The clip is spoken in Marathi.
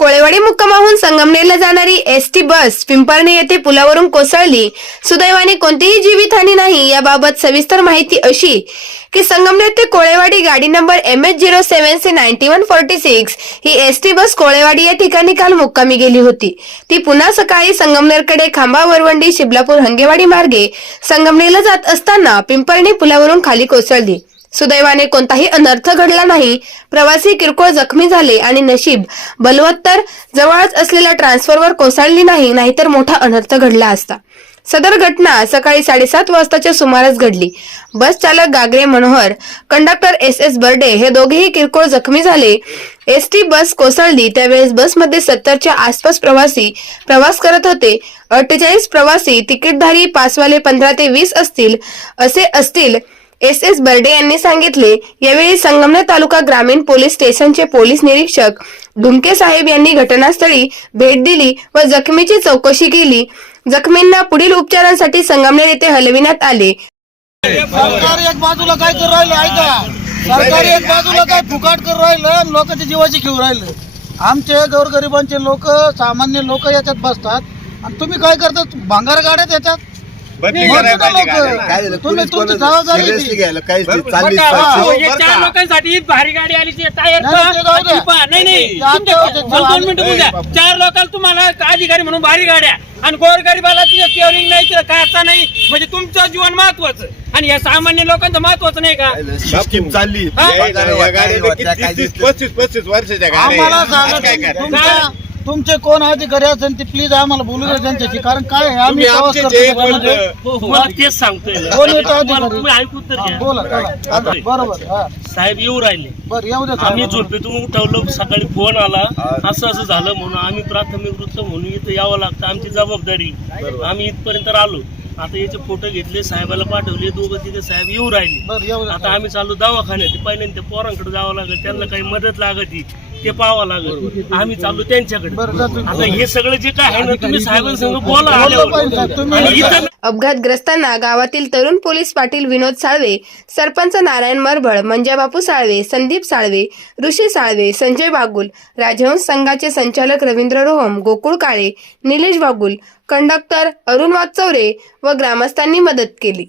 कोळेवाडी मुक्कामाहून संगमनेरला जाणारी एस टी बस पिंपळणे येथे पुलावरून कोसळली. सुदैवाने कोणतीही जीवितहानी नाही याबाबत सविस्तर माहिती अशी की संगमनेर ते कोळेवाडी गाडी number M H zero seven C ninety one forty six ही एस टी बस कोळेवाडी या ठिकाणी काल मुक्कामी गेली होती. ती पुन्हा सकाळी संगमनेरकडे खांबा वरवंडी शिबलापूर हंगेवाडी मार्गे संगमनेरला जात असताना पिंपळणे पुलावरून खाली कोसळली. सुदैवाने कोणताही अनर्थ घडला नाही. प्रवासी किरकोळ जखमी झाले आणि नशीब बलवत्तर जवळच असलेल्या ट्रान्सफरवर कोसळली नाही नाहीतर मोठा अनर्थ घडला असता. सदर घटना सकाळी साडेसात वाजताच्या सुमारास घडली. बस चालक Gagare Manohar conductor S S Barde हे दोघेही किरकोळ जखमी झाले. एस टी बस कोसळली त्यावेळेस बसमध्ये सत्तरच्या आसपास प्रवासी प्रवास करत होते. अठ्ठेचाळीस प्रवासी तिकीटधारी पासवाले पंधरा ते वीस असतील असे असतील एस एस बर्डे यांनी सांगितले यावेळी संगमनेर तालुका ग्रामीण पोलीस स्टेशनचे पोलीस निरीक्षक डुमके साहेब यांनी घटनास्थळी भेट दिली व जखमीची चौकशी केली. जखमींना पुढील उपचारांसाठी संगमनेर येथे हलविण्यात आले. सरकार एक बाजूला काय करू राहिलं ऐका. सरकार एक बाजूला काय फुकाट करू राहिलं लोकांच्या जीवाची घेऊ राहिलं. आमचे गोरगरिबांचे लोक सामान्य लोक याच्यात बसतात. आणि तुम्ही काय करता? भांगार गाड्यात येतात बदली मग करायला कुठं पाहिजे लोकं? गाड्याला. काय झालं तुम्ही पोलीस तुमची कोणाला जबाबदारी सिरियसली ती. घ्यायला काहीच नाही बरं, चाललीच बरं का? पाहिजे. हो, हे बरं चार का? लोकांसाठी भारी गाडी आली ती टायर नाही, नाही, ते जाऊ द्या. नाही नाही ते आता तुमच्या- होते, ते दोन आले. मिनिटं बोलू द्या. चार लोकांना तुम्हाला अधिकारी म्हणून भारी गाड्या आणि गोरगरीबाला तिथं केअरिंग नाही तिथं काढता नाही म्हणजे तुमचं जीवन महत्वाचं आणि या सामान्य लोकांचं महत्वाचं नाही का सिस्टीम चालली हा? या- या- या गाडीला त्या किती- काय तीस- दिसलं? पस्तीस पस्तीस वर्षाच्या गाड्या आम्हाला आहेत. सांगा काय तुम्ही- करता? तुमच्या तुमचे कोण अधिकारी असेल ते प्लीज आम्हाला बोलू द्या त्यांच्याशी. कारण काय आहे, आम्ही तुम्ही प्रवास आमचे करतो जे हो, मला तेच सांगतोय ना. कोण येतो तुम्हाला- अधिकारी? तुम्ही ऐकून तर हा, घ्या. बोला बोला. आता, बरोबर हा. साहेब येऊ राहिले. बरं येऊ द्या आम्ही साहेबांना. झोपेतून उठवलं सकाळी फोन आला. असं असं झालं म्हणून आम्ही प्राथमिक वृत्त म्हणून इथं यावं लागतं. आमची जबाबदारी. आम्ही इथपर्यंत आलो आता याचे फोटो घेतले साहेबाला पाठवले दोघं तिथे साहेब येऊ राहिले. बरं येऊ द्या आता आम्ही चालू दवाखान्यात. पहिल्यांदा त्या पोरांकडे जावं लागेल. त्यांना काही मदत लागत. ते पाहावं लागेल. आम्ही चालू त्यांच्याकडे. आता हे सगळं जे काय आहे ना तुम्ही साहेबांसंग बोला आल्यावर. अपघातग्रस्तांना गावातील तरुण पोलीस पाटील विनोद साळवे सरपंच नारायण मरभळ मंजाबापू साळवे संदीप साळवे ऋषी साळवे संजय बागुल राजहंस संघाचे संचालक रवींद्र रोहम गोकुळ काळे निलेश बागुल कंडक्टर अरुण वागचौरे व ग्रामस्थांनी मदत केली.